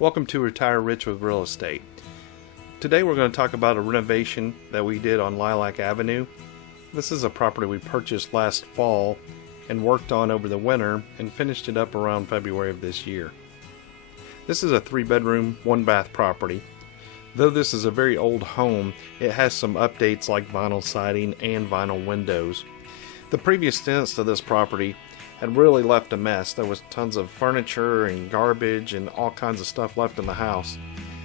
Welcome to Retire Rich with Real Estate. Today we're going to talk about a renovation that we did on Lilac Avenue. This is a property we purchased last fall and worked on over the winter and finished it up around February of this year. This is a 3-bedroom, 1-bath property. Though this is a very old home, it has some updates like vinyl siding and vinyl windows. The previous tenants to this property had really left a mess. There was tons of furniture and garbage and all kinds of stuff left in the house.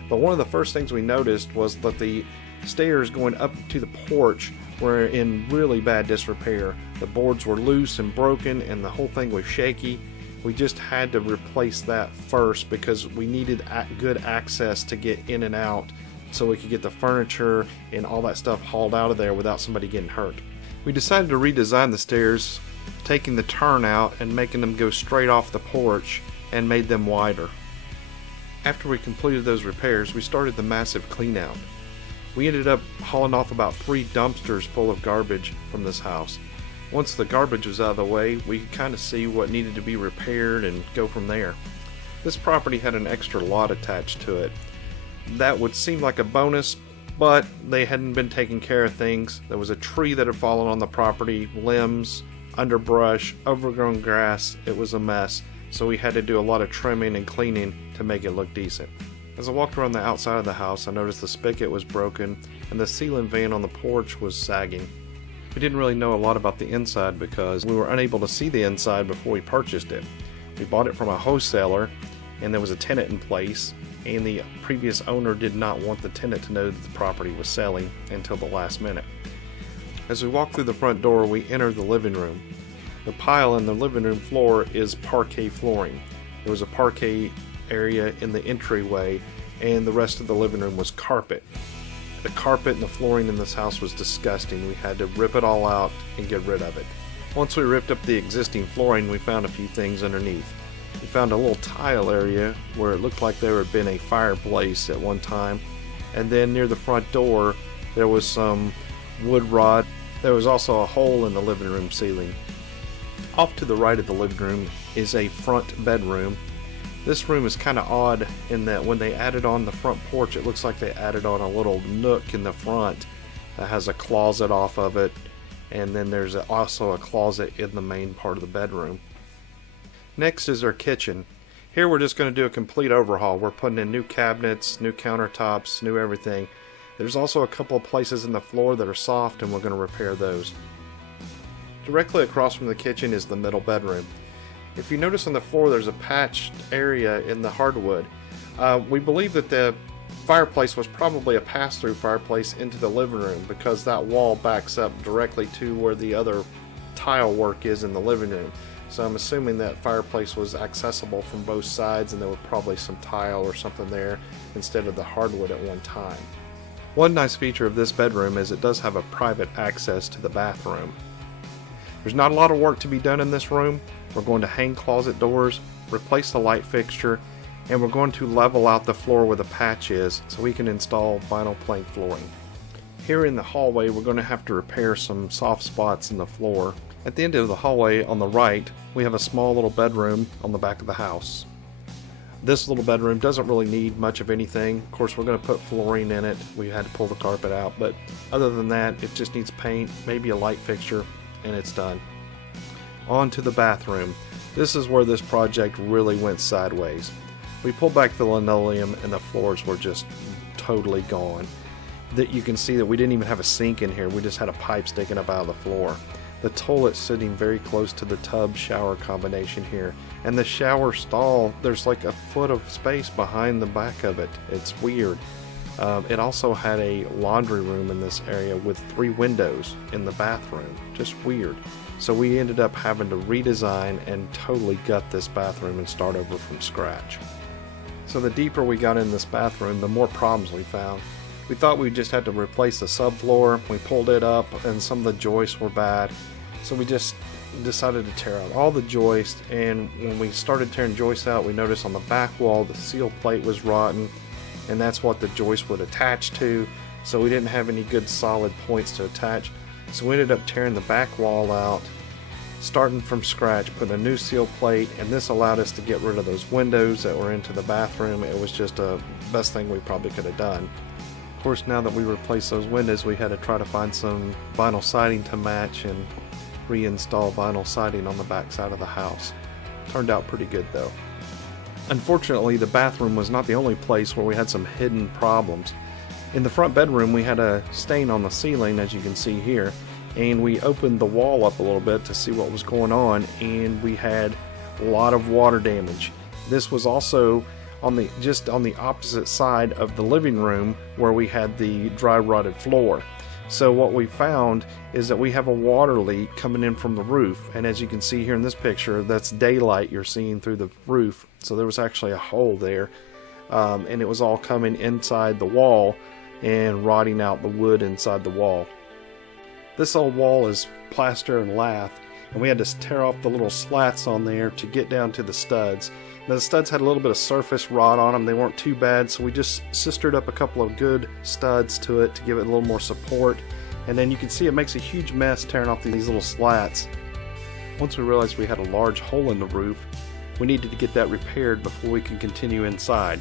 But one of the first things we noticed was that the stairs going up to the porch were in really bad disrepair. The boards were loose and broken and the whole thing was shaky. We just had to replace that first because we needed good access to get in and out so we could get the furniture and all that stuff hauled out of there without somebody getting hurt. We decided to redesign the stairs, taking the turnout and making them go straight off the porch and made them wider. After we completed those repairs, we started the massive clean out. We ended up hauling off about 3 dumpsters full of garbage from this house. Once the garbage was out of the way, we could kind of see what needed to be repaired and go from there. This property had an extra lot attached to it. That would seem like a bonus, but they hadn't been taking care of things. There was a tree that had fallen on the property, limbs, underbrush, overgrown grass. It was a mess, so we had to do a lot of trimming and cleaning to make it look decent. As I walked around the outside of the house, I noticed the spigot was broken and the ceiling fan on the porch was sagging. We didn't really know a lot about the inside because we were unable to see the inside before we purchased it. We bought it from a wholesaler and there was a tenant in place, and the previous owner did not want the tenant to know that the property was selling until the last minute. As we walked through the front door, we entered the living room. The pile in the living room floor is parquet flooring. There was a parquet area in the entryway, and the rest of the living room was carpet. The carpet and the flooring in this house was disgusting. We had to rip it all out and get rid of it. Once we ripped up the existing flooring, we found a few things underneath. We found a little tile area where it looked like there had been a fireplace at one time, and then near the front door there was some wood rot. There was also a hole in the living room ceiling. Off to the right of the living room is a front bedroom. This room is kind of odd in that when they added on the front porch, it looks like they added on a little nook in the front that has a closet off of it, and then there's also a closet in the main part of the bedroom. Next is our kitchen. Here we're just going to do a complete overhaul. We're putting in new cabinets, new countertops, new everything. There's also a couple of places in the floor that are soft, and we're going to repair those. Directly across from the kitchen is the middle bedroom. If you notice on the floor, there's a patched area in the hardwood. We believe that the fireplace was probably a pass-through fireplace into the living room because that wall backs up directly to where the other tile work is in the living room. So I'm assuming that fireplace was accessible from both sides and there was probably some tile or something there instead of the hardwood at one time. One nice feature of this bedroom is it does have a private access to the bathroom. There's not a lot of work to be done in this room. We're going to hang closet doors, replace the light fixture, and we're going to level out the floor where the patch is so we can install vinyl plank flooring. Here in the hallway, we're going to have to repair some soft spots in the floor. At the end of the hallway on the right, we have a small little bedroom on the back of the house. This little bedroom doesn't really need much of anything. Of course, we're going to put flooring in it. We had to pull the carpet out, but other than that, it just needs paint, maybe a light fixture, and it's done. On to the bathroom. This is where this project really went sideways. We pulled back the linoleum and the floors were just totally gone. That you can see that we didn't even have a sink in here. We just had a pipe sticking up out of the floor. The toilet's sitting very close to the tub shower combination here. And the shower stall, there's like a foot of space behind the back of it. It's weird. It also had a laundry room in this area with 3 windows in the bathroom. Just weird. So we ended up having to redesign and totally gut this bathroom and start over from scratch. So the deeper we got in this bathroom, the more problems we found. We thought we just had to replace the subfloor. We pulled it up and some of the joists were bad. So we just decided to tear out all the joists, and when we started tearing joists out, we noticed on the back wall the seal plate was rotten, and that's what the joist would attach to, so we didn't have any good solid points to attach. So we ended up tearing the back wall out, starting from scratch, putting a new seal plate, and this allowed us to get rid of those windows that were into the bathroom. It was just the best thing we probably could have done. Of course, now that we replaced those windows, we had to try to find some vinyl siding to match and reinstall vinyl siding on the back side of the house. Turned out pretty good though. Unfortunately, the bathroom was not the only place where we had some hidden problems. In the front bedroom, we had a stain on the ceiling, as you can see here, and we opened the wall up a little bit to see what was going on, and we had a lot of water damage. This was also just on the opposite side of the living room where we had the dry rotted floor. So what we found is that we have a water leak coming in from the roof, and as you can see here in this picture, that's daylight you're seeing through the roof. So there was actually a hole there, and it was all coming inside the wall and rotting out the wood inside the wall. This old wall is plaster and lath, and we had to tear off the little slats on there to get down to the studs. Now the studs had a little bit of surface rot on them. They weren't too bad, so we just sistered up a couple of good studs to it to give it a little more support. And then you can see it makes a huge mess tearing off these little slats. Once we realized we had a large hole in the roof, we needed to get that repaired before we could continue inside.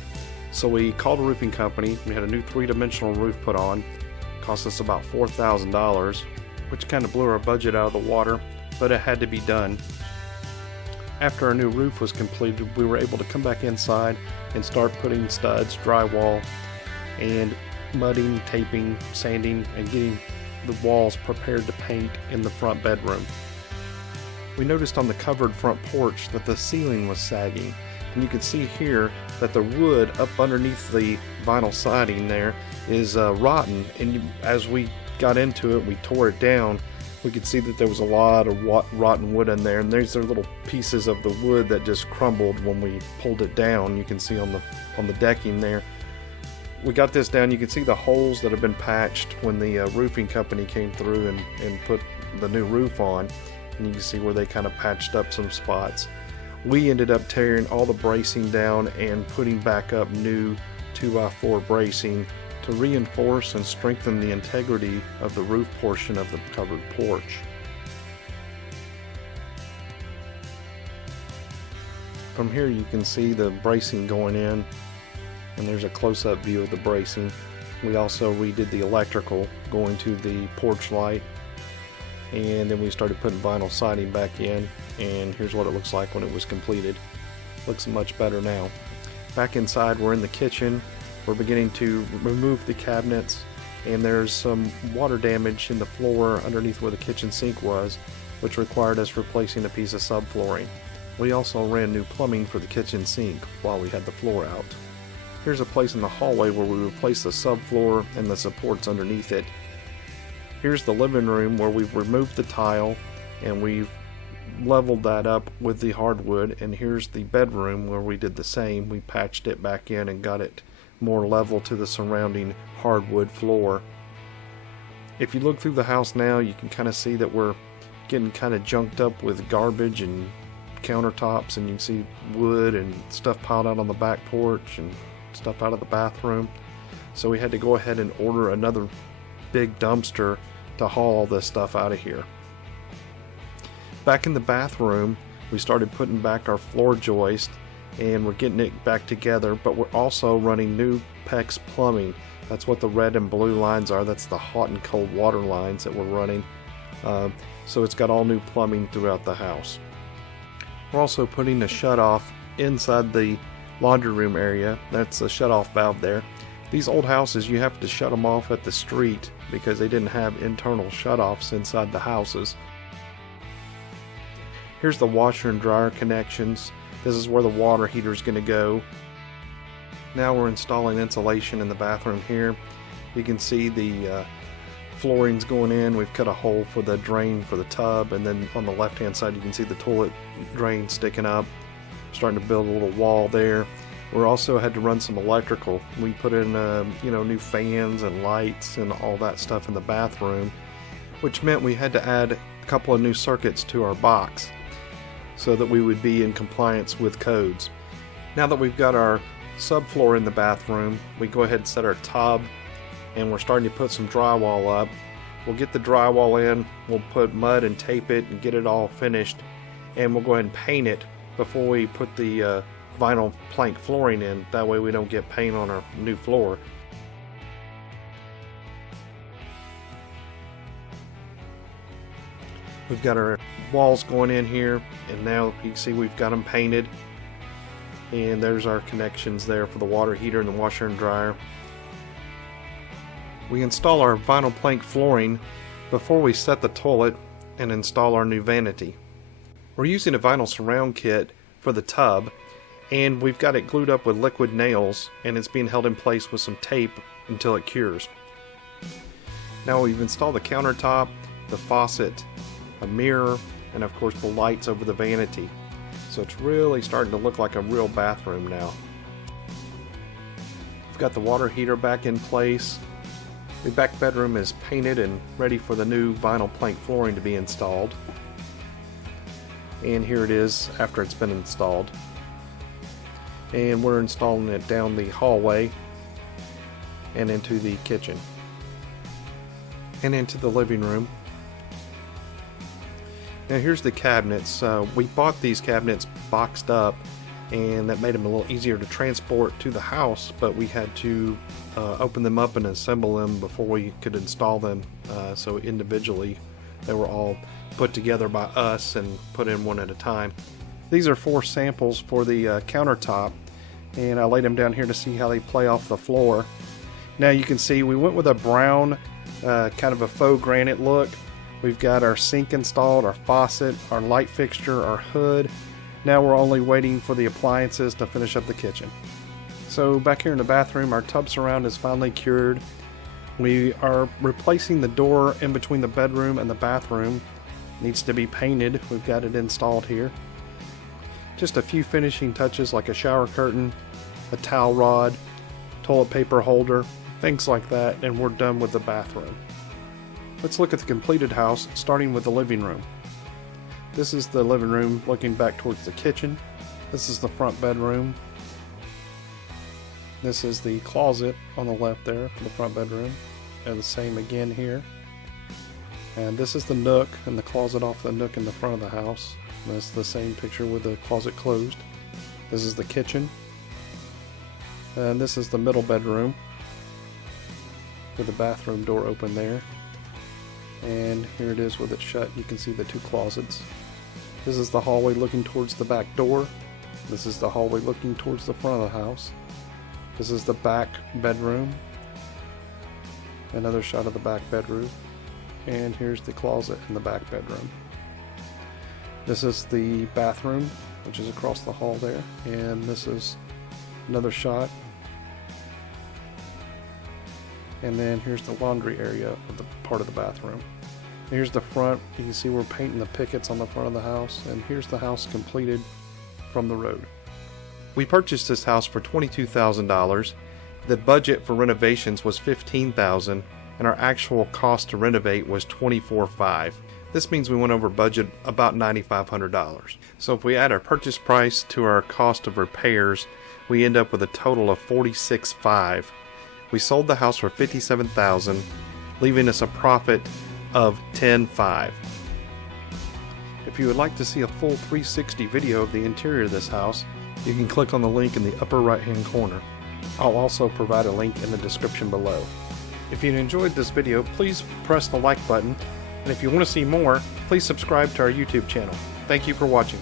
So we called a roofing company. We had a new 3-dimensional roof put on. It cost us about $4,000, which kind of blew our budget out of the water, but it had to be done. After our new roof was completed, we were able to come back inside and start putting studs, drywall, and mudding, taping, sanding, and getting the walls prepared to paint in the front bedroom. We noticed on the covered front porch that the ceiling was sagging, and you can see here that the wood up underneath the vinyl siding there is rotten, and as we got into it, we tore it down. We could see that there was a lot of rotten wood in there, and there's their little pieces of the wood that just crumbled when we pulled it down. You can see on the decking there. We got this down. You can see the holes that have been patched when the roofing company came through and put the new roof on, and you can see where they kind of patched up some spots. We ended up tearing all the bracing down and putting back up new 2x4 bracing to reinforce and strengthen the integrity of the roof portion of the covered porch. From here you can see the bracing going in, and there's a close-up view of the bracing. We also redid the electrical going to the porch light, and then we started putting vinyl siding back in, and here's what it looks like when it was completed. Looks much better now. Back inside, we're in the kitchen. We're beginning to remove the cabinets, and there's some water damage in the floor underneath where the kitchen sink was, which required us replacing a piece of subflooring. We also ran new plumbing for the kitchen sink while we had the floor out. Here's a place in the hallway where we replaced the subfloor and the supports underneath it. Here's the living room where we've removed the tile and we've leveled that up with the hardwood, and here's the bedroom where we did the same. We patched it back in and got it more level to the surrounding hardwood floor. If you look through the house now, you can kind of see that we're getting kind of junked up with garbage and countertops, and you can see wood and stuff piled out on the back porch and stuff out of the bathroom. So we had to go ahead and order another big dumpster to haul all this stuff out of here. Back in the bathroom, we started putting back our floor joist, and we're getting it back together, but we're also running new PEX plumbing. That's what the red and blue lines are. That's the hot and cold water lines that we're running. So it's got all new plumbing throughout the house. We're also putting a shutoff inside the laundry room area. That's a shutoff valve there. These old houses, you have to shut them off at the street because they didn't have internal shutoffs inside the houses. Here's the washer and dryer connections. This is where the water heater is going to go. Now we're installing insulation in the bathroom here. You can see the flooring's going in. We've cut a hole for the drain for the tub, and then on the left hand side you can see the toilet drain sticking up. Starting to build a little wall there. We also had to run some electrical. We put in new fans and lights and all that stuff in the bathroom, which meant we had to add a couple of new circuits to our box so that we would be in compliance with codes. Now that we've got our subfloor in the bathroom, we go ahead and set our tub, and we're starting to put some drywall up. We'll get the drywall in, we'll put mud and tape it and get it all finished, and we'll go ahead and paint it before we put the vinyl plank flooring in. That way we don't get paint on our new floor. We've got our walls going in here, and now you can see we've got them painted. And there's our connections there for the water heater and the washer and dryer. We install our vinyl plank flooring before we set the toilet and install our new vanity. We're using a vinyl surround kit for the tub, and we've got it glued up with liquid nails, and it's being held in place with some tape until it cures. Now we've installed the countertop, the faucet, a mirror, and of course the lights over the vanity. So it's really starting to look like a real bathroom now. We've got the water heater back in place. The back bedroom is painted and ready for the new vinyl plank flooring to be installed. And here it is after it's been installed. And we're installing it down the hallway and into the kitchen and into the living room. Now here's the cabinets. We bought these cabinets boxed up, and that made them a little easier to transport to the house, but we had to open them up and assemble them before we could install them. So individually they were all put together by us and put in one at a time. These are 4 samples for the countertop, and I laid them down here to see how they play off the floor. Now you can see we went with a brown kind of a faux granite look. We've got our sink installed, our faucet, our light fixture, our hood. Now we're only waiting for the appliances to finish up the kitchen. So back here in the bathroom, our tub surround is finally cured. We are replacing the door in between the bedroom and the bathroom. It needs to be painted. We've got it installed here. Just a few finishing touches like a shower curtain, a towel rod, toilet paper holder, things like that, and we're done with the bathroom. Let's look at the completed house, starting with the living room. This is the living room looking back towards the kitchen. This is the front bedroom. This is the closet on the left there for the front bedroom. And the same again here. And this is the nook and the closet off the nook in the front of the house. And that's the same picture with the closet closed. This is the kitchen. And this is the middle bedroom with the bathroom door open there. And here it is with it shut. You can see the 2 closets. This is the hallway looking towards the back door. This is the hallway looking towards the front of the house. This is the back bedroom. Another shot of the back bedroom. And here's the closet in the back bedroom. This is the bathroom, which is across the hall there. And this is another shot. And then here's the laundry area of the part of the bathroom. Here's the front. You can see we're painting the pickets on the front of the house. And here's the house completed from the road. We purchased this house for $22,000. The budget for renovations was $15,000, and our actual cost to renovate was $24,500. This means we went over budget about $9,500. So if we add our purchase price to our cost of repairs, we end up with a total of $46,500. We sold the house for $57,000, leaving us a profit of $10,500. If you would like to see a full 360 video of the interior of this house, you can click on the link in the upper right hand corner. I'll also provide a link in the description below. If you enjoyed this video, please press the like button, and if you want to see more, please subscribe to our YouTube channel. Thank you for watching.